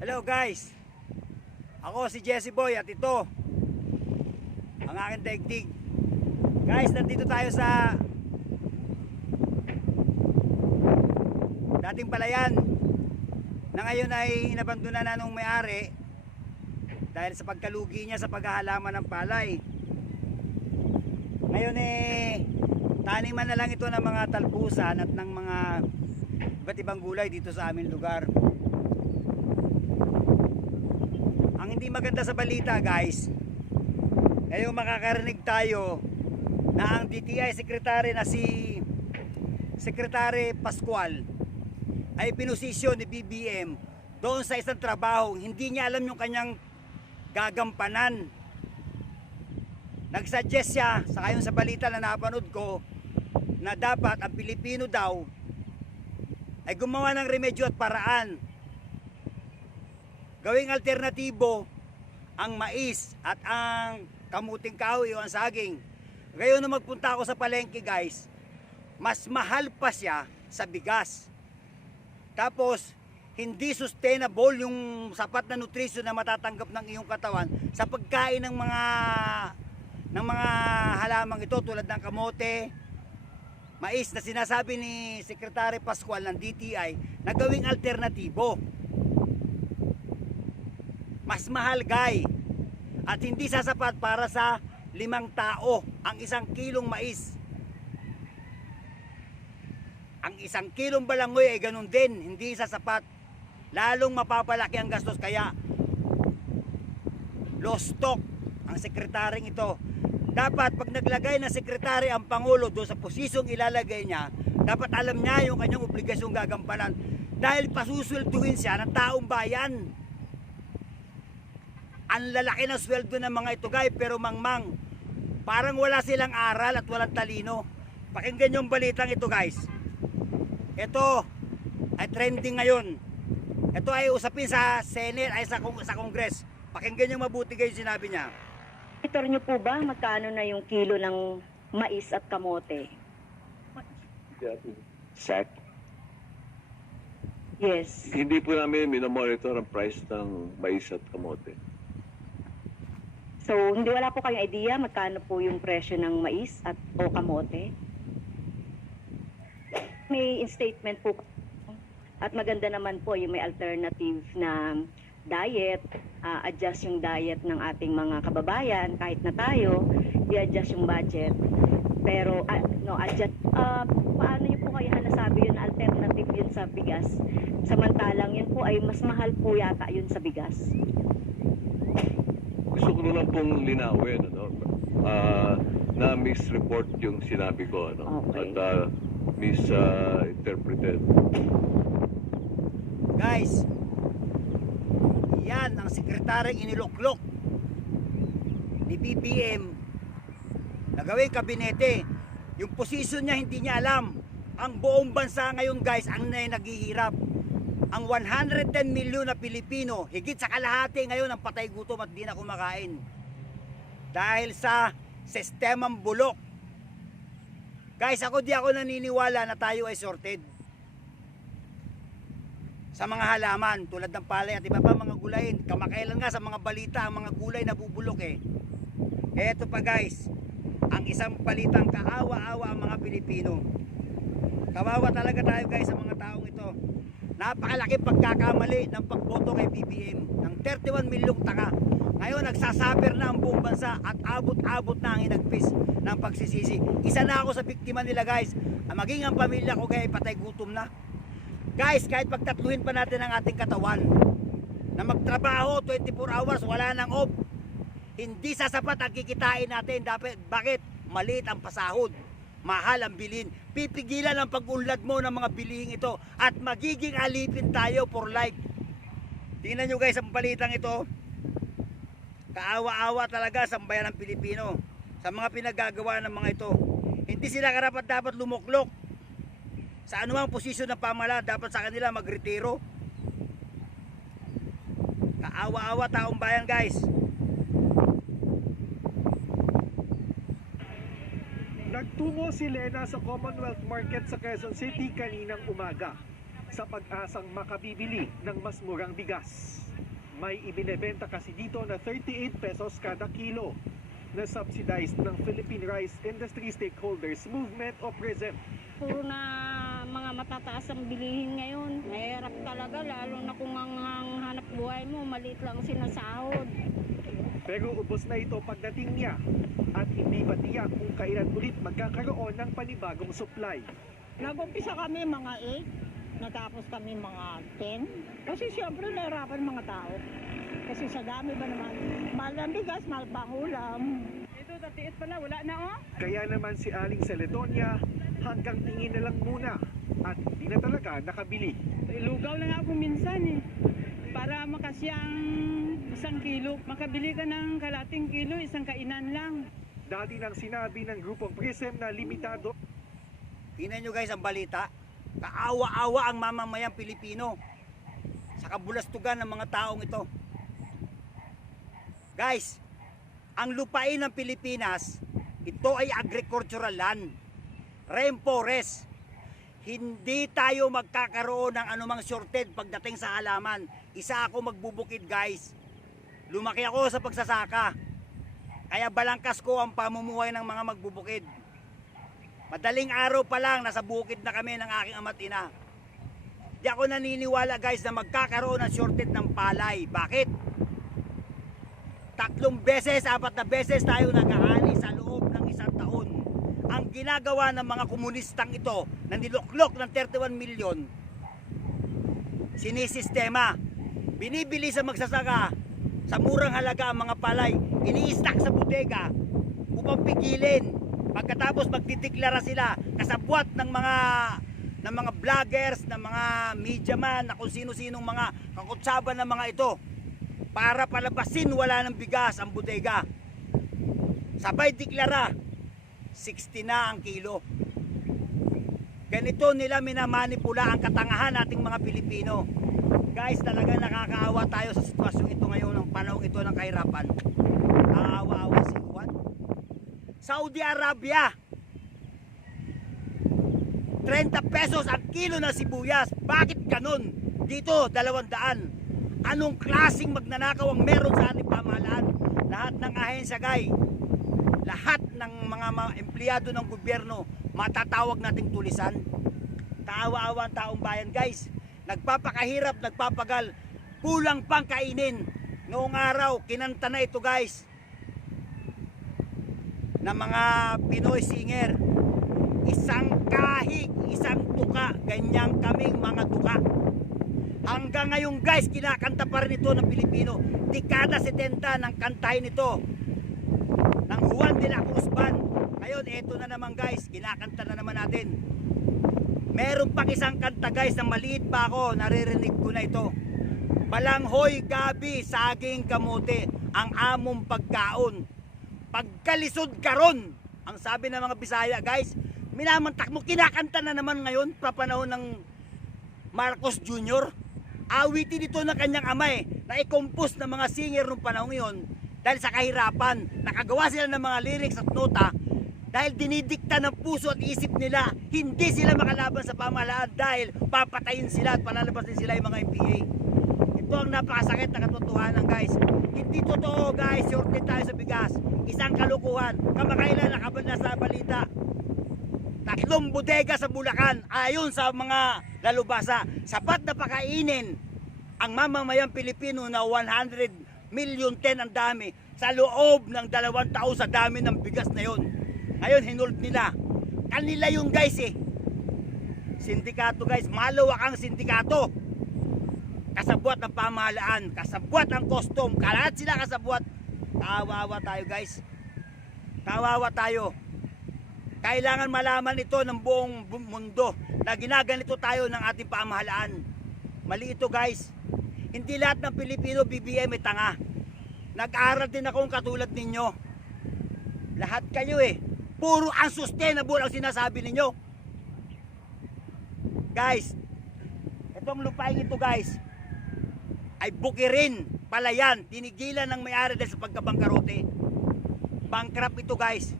Hello guys, ako si Jesse Boy at ito ang aking daigdig. Guys, nandito tayo sa dating palayan na ngayon ay inabandona na nung may-ari dahil sa pagkalugi niya sa paghahalaman ng palay. Ngayon taniman na lang ito ng mga talbusan at ng mga iba't ibang gulay dito sa aming lugar. Ang hindi maganda sa balita guys, yung makakarinig tayo na ang DTI Secretary na si Secretary Pascual ay pinusisyon ni BBM doon sa isang trabaho. Hindi niya alam yung kanyang gagampanan. Nagsuggest siya sa kayon sa balita na napanood ko na dapat ang Pilipino daw ay gumawa ng remedyo at paraan, gawing alternatibo ang mais at ang kamuting kahoy o ang saging. Ngayon na magpunta ako sa palengke guys, mas mahal pa siya sa bigas. Tapos hindi sustainable yung sapat na nutrition na matatanggap ng iyong katawan sa pagkain ng mga halamang ito tulad ng kamote, mais na sinasabi ni Secretary Pascual ng DTI na gawing alternatibo. Mas mahal guy at hindi sasapat para sa 5 tao ang 1 kilong mais. Ang 1 kilong balangoy ay ganun din, hindi sasapat. Lalong mapapalaki ang gastos, kaya lost stock ang sekretaryeng ito. Dapat pag naglagay na sekretary ang Pangulo doon sa posisyong ilalagay niya, dapat alam niya yung kanyang obligasyong gagampanan dahil pasuswelduhin siya ng taong bayan. Ang lalaki ng sweldo ng mga ito guys, pero mangmang parang wala silang aral at walang talino. Pakinggan yung balitang ito guys. Ito ay trending ngayon. Ito ay usapin sa Senate ay sa Congress. Pakinggan yung mabuti guys sinabi niya. Monitor niyo po ba magkano na yung kilo ng mais at kamote? Sec. Yes. Hindi po namin minomonitor ang price ng mais at kamote. So, hindi wala po kayong idea magkano po yung presyo ng mais at o kamote? May statement po at maganda naman po yung may alternative na diet, adjust yung diet ng ating mga kababayan kahit na tayo, i-adjust yung budget. Pero adjust paano niyo po kaya nasabi yun alternative yun sa bigas? Samantalang yun po ay mas mahal po yata yun sa bigas. Gusto ko lang pong linawin, na misreport yung sinabi ko, Okay. at misinterpreted. Guys, yan ang sekretaryeng iniluklok ni BBM na gawing kabinete. Yung posisyon niya hindi niya alam. Ang buong bansa ngayon guys ang naghihirap. Ang 110 milyon na Pilipino, higit sa kalahati ngayon ang patay gutom at di na kumakain dahil sa sistemang bulok. Guys, di ako naniniwala na tayo ay sorted sa mga halaman tulad ng palay at iba pa mga gulayin. Kamakailan nga sa mga balita ang mga gulay na bubulok Eto pa guys, ang isang balitang kaawa-awa ang mga Pilipino. Kawawa talaga tayo guys sa mga taong ito. Napakalaki pagkakamali ng pagboto kay BBM ng 31 milyong taka. Ngayon nagsasaper na ang buong bansa at abot-abot na ang hinagpis ng pagsisisi. Isa na ako sa biktima nila guys. Maging ang pamilya ko kaya patay gutom na. Guys, kahit pagtatluhin pa natin ang ating katawan na magtrabaho 24 hours, wala nang off, hindi sasapat ang kikitain natin. Bakit? Maliit ang pasahod, mahal ang bilhin. Pipigilan ang pag-unlad mo ng mga bilihing ito at magiging alipin tayo for life. Tingnan nyo guys ang balitang ito. Kaawa-awa talaga sa bayan ng Pilipino sa mga pinagagawa ng mga ito. Hindi sila karapat dapat lumuklok sa anumang posisyon ng pamahalaan. Dapat sa kanila magretiro. Kaawa-awa taong bayan guys. Nagtungo si Lena sa Commonwealth Market sa Quezon City kaninang umaga. sa pag-asang makabibili ng mas murang bigas. May ibinebenta kasi dito na 38 pesos kada kilo na subsidized ng Philippine Rice Industry Stakeholders Movement o PRISM. Puro na mga matataas ang bilihin ngayon. Mahirap talaga, lalo na kung ang hanap buhay mo, maliit lang sinasahod. Pero ubos na ito pagdating niya at hindi pa tiyak kung kailan ulit magkakaroon ng panibagong supply. Nag-umpisa kami mga 8, natapos kami mga 10. Kasi siyempre nahirapan mga tao. Kasi sa dami ba naman, mahal ang bigas, mahal pa ang ulam. Ito, tatiit pala, wala na oh. Kaya naman si Aling Celedonia hanggang tingin na lang muna at hindi na talaga nakabili. Lugaw lang ako minsan eh. Para makasyang 1 kilo. Makabili ka ng kalating kilo, isang kainan lang. Dati nang sinabi ng grupong PRISM na limitado Tingnan nyo guys ang balita. Kaawa-awa ang mamamayang Pilipino sa kabulastugan ng mga taong ito. Guys, ang lupain ng Pilipinas, ito ay agricultural land, rainforest. Hindi tayo magkakaroon ng anumang shortage pagdating sa halaman. Isa ako magbubukid guys. Lumaki ako sa pagsasaka. Kaya balangkas ko ang pamumuhay ng mga magbubukid. Madaling araw pa lang, nasa bukid na kami ng aking ama't ina. Di ako naniniwala guys na magkakaroon ng shortage ng palay. Bakit? 3 beses, 4 na beses tayo nag-aani sa loob ng 1 taon. Ang ginagawa ng mga komunistang ito na niluklok ng 31 milyon, sinisistema. Binibili sa magsasaka sa murang halaga ang mga palay, ini-stack sa bodega upang pigilin. Pagkatapos magdideklara sila kasabwat ng mga vloggers, ng mga media man, na kung sino-sinong mga kakutsaban ng mga ito para palabasin wala ng bigas ang bodega. Sabay deklara 60 na ang kilo. Ganito nila minamanipula ang katangahan nating mga Pilipino. Guys, talaga nakakaawa tayo sa sitwasyong ito ngayon, ng panahon ito ng kahirapan. Aawa-awa si Juan. Saudi Arabia, 30 pesos ang kilo ng sibuyas. Bakit ganun? Dito, 200. Anong klaseng magnanakaw ang meron sa ating pamahalaan? Lahat ng ahensya, guys, lahat ng mga empleyado ng gobyerno, matatawag nating tulisan. Kaawa-awa ang taong bayan, guys. Nagpapakahirap, nagpapagal, kulang pang kainin. Noong araw, kinanta na ito guys ng mga Pinoy singer. Isang kahig, isang tuka, ganyang kaming mga tuka. Hanggang ngayon guys, kinakanta pa rin ito ng Pilipino. Dekada 70 nang kantahin ito ng Juan de la Cruz Band. Ngayon, eto na naman guys, kinakanta na naman natin. Meron pang isang kanta guys na maliit pa ako, naririnig ko na ito. Balanghoy, gabi, saging, kamote, ang among pagkaon. Pagkalisod karon, ang sabi ng mga Bisaya guys, minamantak mo, kinakanta na naman ngayon, papanahon ng Marcos Jr. Awitin ito ng kanyang ama na i-compose ng mga singer nung panahon ngayon dahil sa kahirapan. Nakagawa sila ng mga lyrics at nota dahil dinidikta ng puso at isip nila, hindi sila makalaban sa pamahalaan dahil papatayin sila at palalabasin sila yung mga MPA. Ito ang napakasakit na katotohanan guys. Hindi totoo guys, shortage tayo sa bigas. Isang kalukuhan. Kamakailan nakabal na sa balita. 3 bodega sa Bulacan, ayon sa mga lalubasa, sapat na pakainin ang mamamayang Pilipino na 100 million ten ang dami sa loob ng 2 taon sa dami ng bigas na yon. Ngayon hinold nila. Kanila yung guys sindikato guys, malawak ang sindikato. Kasabwat ng pamahalaan, kasabwat ang custom, lahat sila kasabwat. Kawawa tayo guys. Kawawa tayo. Kailangan malaman ito ng buong mundo na ginaganito tayo ng ating pamahalaan. Mali ito guys. Hindi lahat ng Pilipino BBM ay tanga. Nag-aral din akong katulad ninyo. Lahat kayo puro unsustainable ang sinasabi ninyo. Guys, itong lupain ito guys ay bukirin, palayan, tinigilan ng may-ari dahil sa pagkabangkarote. Bankrupt ito guys.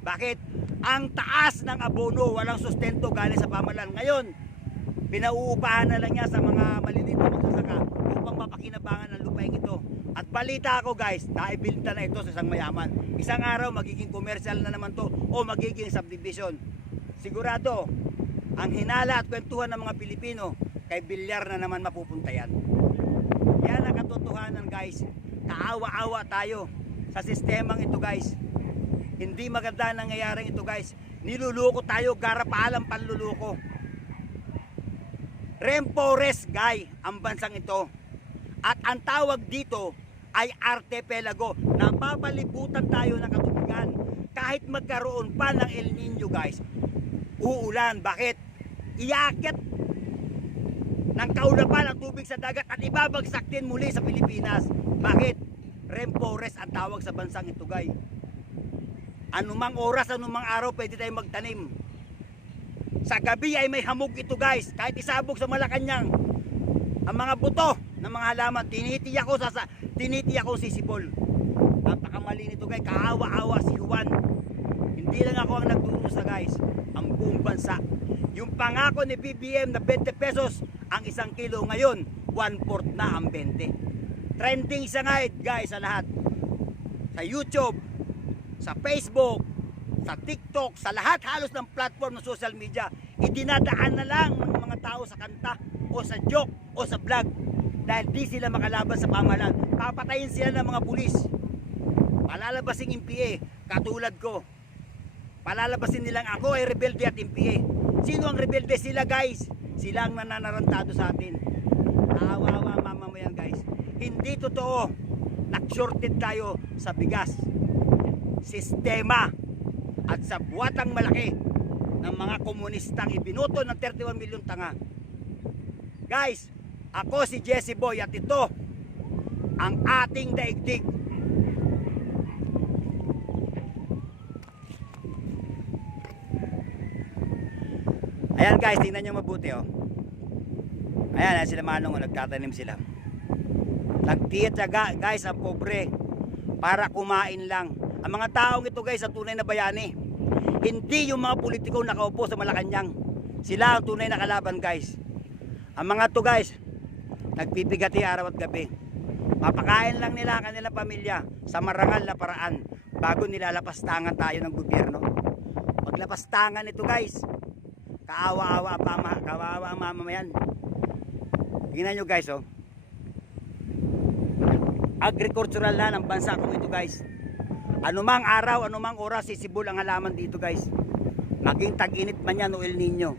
Bakit? Ang taas ng abono, walang sustento galing sa pamahalaan. Ngayon, Pinauupahan na lang niya sa mga maliliit na magsasaka upang mapakinabangan ang lupaing ito. At balita ako guys, naibilta na ito sa isang mayaman. Isang araw magiging commercial na naman to o magiging subdivision. Sigurado, ang hinala at kwentuhan ng mga Pilipino, kay bilyar na naman mapupunta yan. Yan ang katotohanan guys. Kaawa-awa tayo sa sistemang ito guys. Hindi maganda ang nangyayaring ito guys. Niluluko tayo, garapalang panluluko. Rainforest guy ang bansang ito. At ang tawag dito ay archipelago. Napapalibutan tayo ng katubigan. Kahit magkaroon pa ng El Nino guys, uulan. Bakit? Iakit ng kaulapan ang tubig sa dagat at ibabagsak din muli sa Pilipinas. Bakit? Rainforest ang tawag sa bansang ito guys. Anumang oras, anumang araw pwede tayong magtanim. Sa gabi ay may hamog ito guys. Kahit isabog sa Malacanang, ang mga buto ng mga halaman, tinitiyak ko sisipol. Napakamali nito guys. Kaawa-awa si Juan. Hindi lang ako ang nagdurusa guys. Ang buong bansa. Yung pangako ni BBM na 20 pesos ang isang kilo, ngayon 1/4 na ang 20. Trending siya nga guys sa lahat. Sa YouTube, sa Facebook, sa TikTok, sa lahat halos ng platform ng social media, idinadaan na lang ng mga tao sa kanta o sa joke o sa vlog dahil di sila makalaban sa pamahalaan. Papatayin sila ng mga pulis. Palalabasin yung PA, katulad ko. Palalabasin nilang ako ay rebelde at impiye. Sino ang rebelde? Sila guys. Sila ang nananarantado sa atin. Kawawa mamamayan guys. Hindi totoo. Nag-shorted tayo sa bigas, sistema at sa buwatang malaki ng mga komunistang ibinuto ng 31 milyon tanga. Guys, ako si Jesse Boy at ito ang ating daigdig. Ayan guys, tingnan nyo mabuti oh. Ayan sila Manong, nagtatanim sila. Nagtiyaga guys ang pobre para kumain lang. Ang mga taong ito guys ang tunay na bayani. Hindi yung mga politiko nakaupo sa Malacanang. Sila ang tunay na kalaban guys. Ang mga to guys, nagpipigati araw at gabi. Mapakain lang nila ang kanilang pamilya sa marangal na paraan bago nilalapastangan tayo ng gobyerno. Maglapastangan ito guys. Kaawa-awa ang mamamayan. Tingnan nyo guys oh. Agricultural na ng bansa kung ito guys. Anumang araw, anumang oras sisibol ang halaman dito guys. Maging tag-init man yan o El Nino.